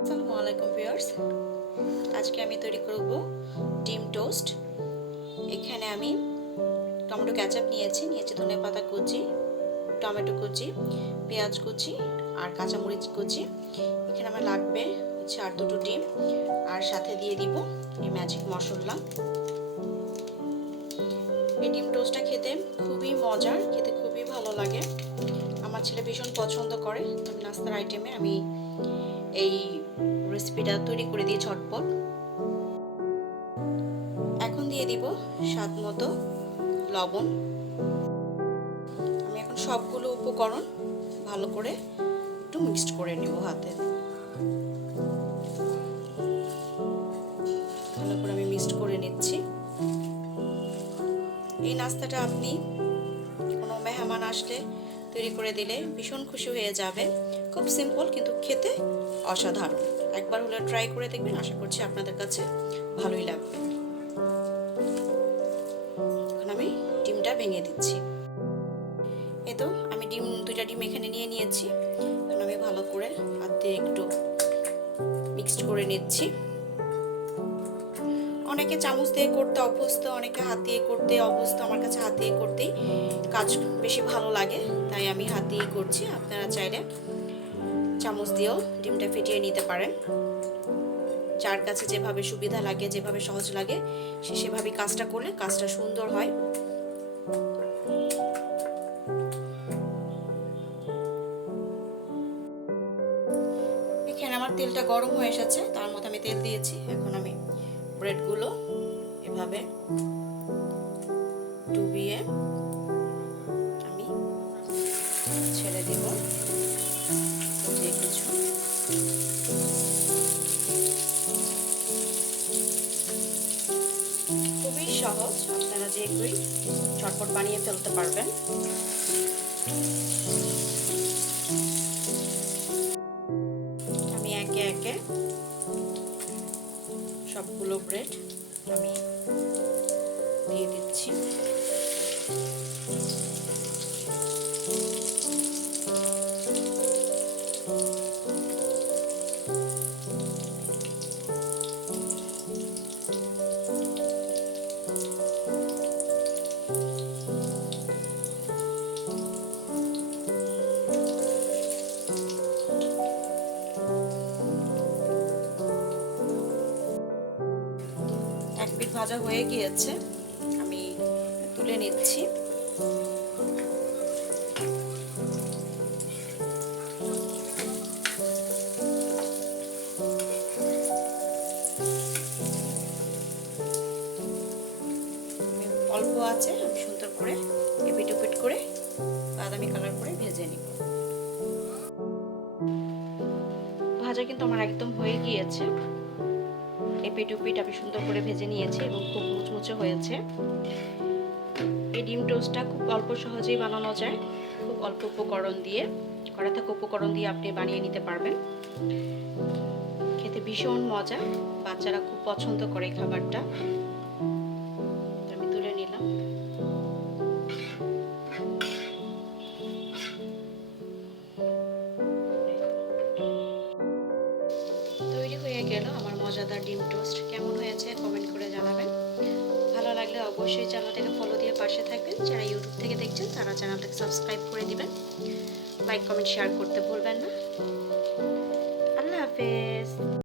আসসালামু আলাইকুম ভিউয়ার্স, আজকে আমি তৈরি করব ডিম টোস্ট। এখানে আমি টমেটো কেচাপ নিয়েছি ধনেপাতা কুচি, টমেটো কুচি, পেঁয়াজ কুচি আর কাঁচামরিচ কুচি। এখানে আমার লাগবে হচ্ছে আর দুটো ডিম, আর সাথে দিয়ে দিব এই ম্যাজিক মশলা। এই ডিম টোস্টটা খেতে খুবই মজার, খেতে খুবই ভালো লাগে। আমার ছেলে ভীষণ পছন্দ করে। তো নাস্তার আইটেমে আমি এই রেসিপিটা তৈরি করে দিই ঝটপট। এখন দিয়ে দিব স্বাদ মতো লবণ। আমি এখন সবগুলো উপকরণ ভালো করে একটু মিক্সড করে নেব হাতে। ভালো করে আমি মিক্সড করে নিচ্ছি। এই নাস্তাটা আপনি কোনো মেহমান আসলে তৈরি করে দিলে ভীষণ খুশি হয়ে যাবে। খুব সিম্পল কিন্তু খেতে অসাধারণ। একবার হলে ট্রাই করে দেখবেন, আশা করছি আপনাদের কাছে ভালোই লাগবে। এখন আমি ডিমটা ভেঙে দিচ্ছি। এই তো আমি দুইটা ডিম এখানে নিয়ে নিয়েছি। এখন আমি ভালো করে হাত দিয়ে একটু মিক্সড করে নিচ্ছি। অনেকে চামচ দিয়ে করতে অভ্যস্ত, অনেকে হাত দিয়ে করতে অভ্যস্ত। আমার কাছে হাত দিয়ে করতেই কাজ বেশি ভালো লাগে, তাই আমি হাত দিয়েই করছি। আপনারা চাইলে চামচ দিয়েও ডিমটা ফেটিয়ে নিতে পারেন। যার কাছে যেভাবে সুবিধা লাগে, যেভাবে সহজ লাগে, সে সেভাবে কাজটা করলে কাজটা সুন্দর হয়। এখানে আমার তেলটা গরম হয়ে এসেছে, তার মধ্যে আমি তেল দিয়েছি। এখন আমি ব্রেডগুলো এভাবে ডুবিয়ে আমি ছেড়ে দেব। যে কিছু খুবই সহজ, আপনারা যে কেউই ঝটপট বানিয়ে ফেলতে পারবেন। আমি একে একে সবগুলো ব্রেড আমি দিয়ে দিচ্ছি। এক পিঠ ভাজা হয়ে গিয়েছে, আমি তুলে নিচ্ছি। অল্প আছে আমি সুন্দর করে এপিট ওপিট করে বাদামি কালার করে ভেজে নিব। ভাজা কিন্তু আমার একদম হয়ে গিয়েছে। এপিট ওপিট আমি সুন্দর করে ভেজে নিয়েছি এবং খুব মুচমুচে হয়েছে। এই ডিম টোস্টটা খুব অল্প সহজেই বানানো যায়। খুব অল্প উপকরণ দিয়ে, করা থাকা উপকরণ দিয়ে আপনি বানিয়ে নিতে পারবেন। খেতে ভীষণ মজা, বাচ্চারা খুব পছন্দ করে এই খাবারটা। আমি তুলে নিলাম। তৈরি হয়ে গেল আমার মজাদার ডিম টোস্ট। কেমন হয়েছে কমেন্ট করে জানাবেন। ভালো লাগলে অবশ্যই চ্যানেলটাকে ফলো দিয়ে পাশে থাকবেন। যারা ইউটিউব থেকে দেখছেন তারা চ্যানেলটাকে সাবস্ক্রাইব করে দিবেন। লাইক কমেন্ট শেয়ার করতে ভুলবেন না। আল্লাহ হাফেজ।